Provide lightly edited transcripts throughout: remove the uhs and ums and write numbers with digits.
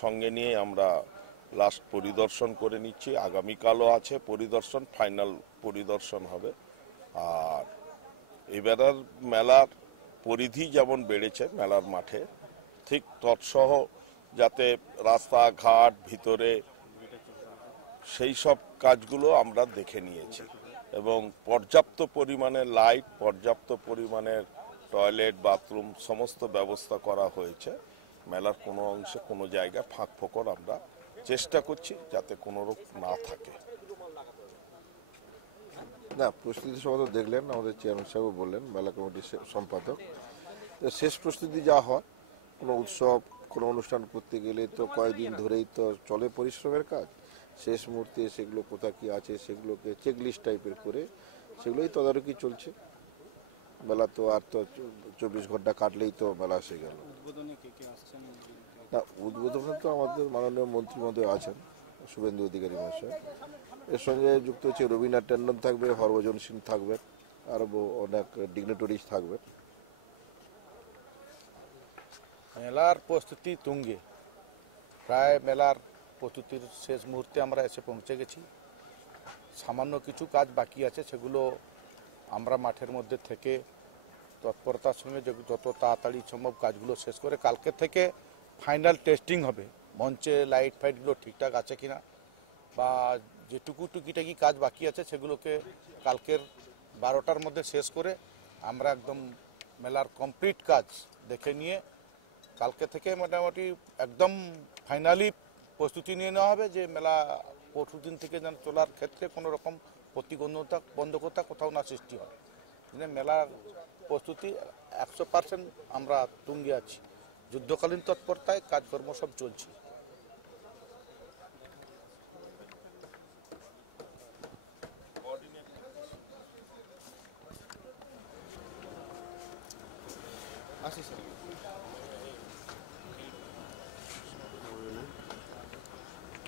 সঙ্গে নিয়ে আমরা লাস্ট পরিদর্শন করে নিচ্ছি। আগামীকালও আছে পরিদর্শন, ফাইনাল পরিদর্শন হবে। আর এবারের মেলার পরিধি যেমন বেড়েছে মেলার মাঠে, ঠিক তৎসহ যাতে রাস্তাঘাট ভিতরে সেই সব কাজগুলো আমরা দেখে নিয়েছি এবং পর্যাপ্ত পরিমাণে লাইট, পর্যাপ্ত পরিমাণের টয়লেট, বাথরুম সমস্ত ব্যবস্থা করা হয়েছে। মেলার কোনো অংশে কোনো জায়গায় ফাঁক ফোকর আমরা চেষ্টা করছি যাতে কোনো রূপ না থাকে। না, প্রস্তুতি সভা তো দেখলেন, আমাদের চেয়ারম্যান সাহেব বললেন, মেলা কমিটির সম্পাদক। শেষ প্রস্তুতি যা হয়, কোনো উৎসব কোনো অনুষ্ঠান করতে গেলে তো কয়েকদিন ধরেই তো চলে পরিশ্রমের কাজ। শেষ মুহূর্তে সেগুলো কোথা কি আছে সেগুলোকে চেকলিস্ট টাইপের করে সেগুলোই তদারকি চলছে। মেলা তো আর তো 24 ঘন্টা কাটলেই তো মেলা এসে গেল। না, উদ্বোধনে তো আমাদের মাননীয় মন্ত্রী মহোদয় আছেন, শুভেন্দু অধিকারী মহাশয়। এর সঙ্গে যুক্ত হচ্ছে রবীন্দ্রনাথ ট্যান্ডন থাকবে, হরভজন সিং থাকবেন, আরও অনেক ডিগনিটরিজ থাকবেন। মেলার প্রস্তুতি তুঙ্গে, প্রায় মেলার প্রস্তুতির শেষ মুহূর্তে আমরা এসে পৌঁছে গেছি। সামান্য কিছু কাজ বাকি আছে, সেগুলো আমরা মাঠের মধ্যে থেকে তৎপরতার সঙ্গে যত তাড়াতাড়ি সম্ভব কাজগুলো শেষ করে কালকে থেকে ফাইনাল টেস্টিং হবে। মঞ্চে লাইট ফাইটগুলো ঠিকঠাক আছে কিনা বা যেটুকু টুকিটাকি কাজ বাকি আছে সেগুলোকে কালকের 12টার মধ্যে শেষ করে আমরা একদম মেলার কমপ্লিট কাজ দেখে নিয়ে কালকে থেকে মোটামুটি একদম ফাইনালি প্রস্তুতি নিয়ে নেওয়া হবে যে মেলা পরশুদিন থেকে যেন চলার ক্ষেত্রে কোনো রকম বন্ধকতা কোথাও না সৃষ্টি হয়। মেলার প্রস্তুতি 100% আমরা তুঙ্গে আছি। যুদ্ধকালীন তৎপরতায় কাজকর্ম সব চলছে।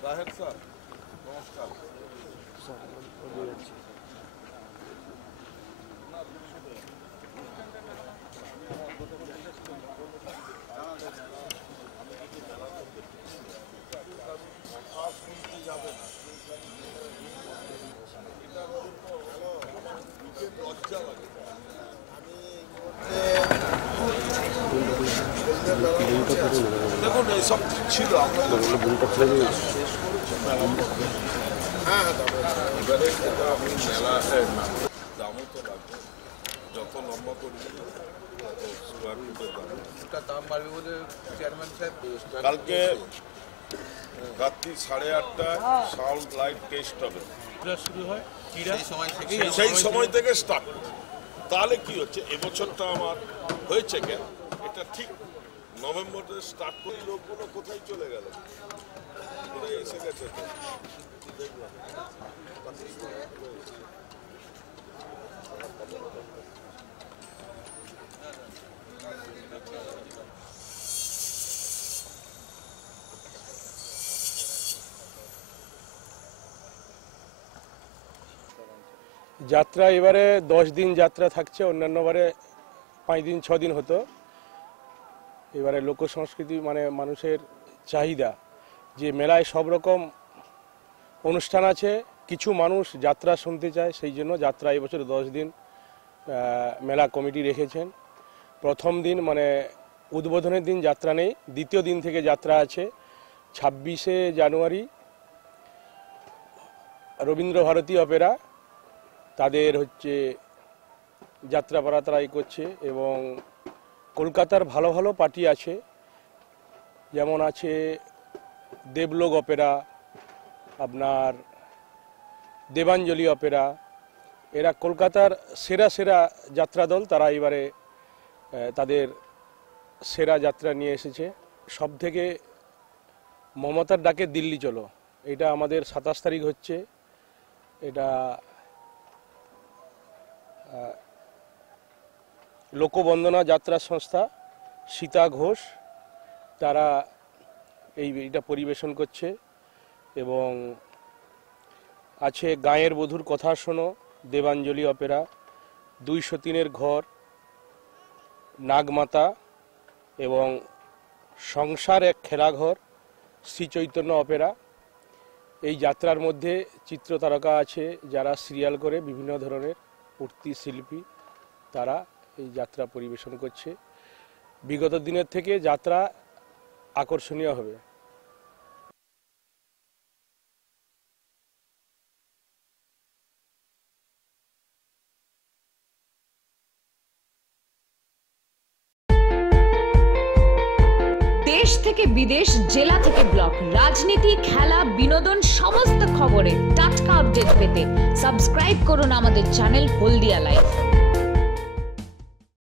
রাহেদ স্যার, নমস্কার। দেখুন এইসব ছিল এবারে আমি মেলা দামও তো লাগবে, যত লম্বা করবি স্কোয়ার ফুটের দাম বাড়বে বলে চেয়ারম্যান সাহেব কালকে রাত্রি 8:30টায় সাউন্ড লাইট টেস্ট হবে, শুরু হয় সেই সময় থেকে স্টার্ট। তাহলে কি হচ্ছে, এবছরটা আমার হয়েছে কেন, এটা ঠিক নভেম্বরে স্টার্ট করে লোকগুলো কোথায় চলে গেল, এসে গেছে তো যাত্রা এবারে 10 দিন যাত্রা থাকছে, অন্যান্য বারে 5 দিন 6 দিন হতো। এবারে লোক সংস্কৃতি মানে মানুষের চাহিদা যে মেলায় সব রকম অনুষ্ঠান আছে, কিছু মানুষ যাত্রা শুনতে চায়, সেই জন্য যাত্রা এবছর 10 দিন মেলা কমিটি রেখেছেন। প্রথম দিন মানে উদ্বোধনের দিন যাত্রা নেই, দ্বিতীয় দিন থেকে যাত্রা আছে। 26শে জানুয়ারি রবীন্দ্রভারতী অপেরা তাদের হচ্ছে যাত্রাপালা তারাই করছে এবং কলকাতার ভালো ভালো পার্টি আছে, যেমন আছে দেবলোক অপেরা, আপনার দেবাঞ্জলি অপেরা। এরা কলকাতার সেরা সেরা যাত্রা দল, তারা এবারে তাদের সেরা যাত্রা নিয়ে এসেছে। সব থেকে মমতার ডাকে দিল্লি চলো, এটা আমাদের 27 তারিখ হচ্ছে। এটা লোকবন্দনা যাত্রা সংস্থা সীতা ঘোষ তারা এইটা পরিবেশন করছে এবং আছে গাঁয়ের বধূর কথা শোনো, দেবাঞ্জলি অপেরা, 203 ঘর, নাগমাতা এবং সংসার এক খেলাঘর, শ্রী চৈতন্য অপেরা। এই যাত্রার মধ্যে চিত্রতারকা আছে যারা সিরিয়াল করে, বিভিন্ন ধরনের মূর্তি শিল্পী, তারা এই যাত্রা পরিবেশন করছে। বিগত দিনের থেকে যাত্রা আকর্ষণীয় হবে। দেশ থেকে বিদেশ, জেলা থেকে ব্লক, রাজনীতি, খেলা, বিনোদন সমস্ত খবরে টাটকা আপডেট পেতে সাবস্ক্রাইব করুন আমাদের চ্যানেল হলদিয়া লাইভ।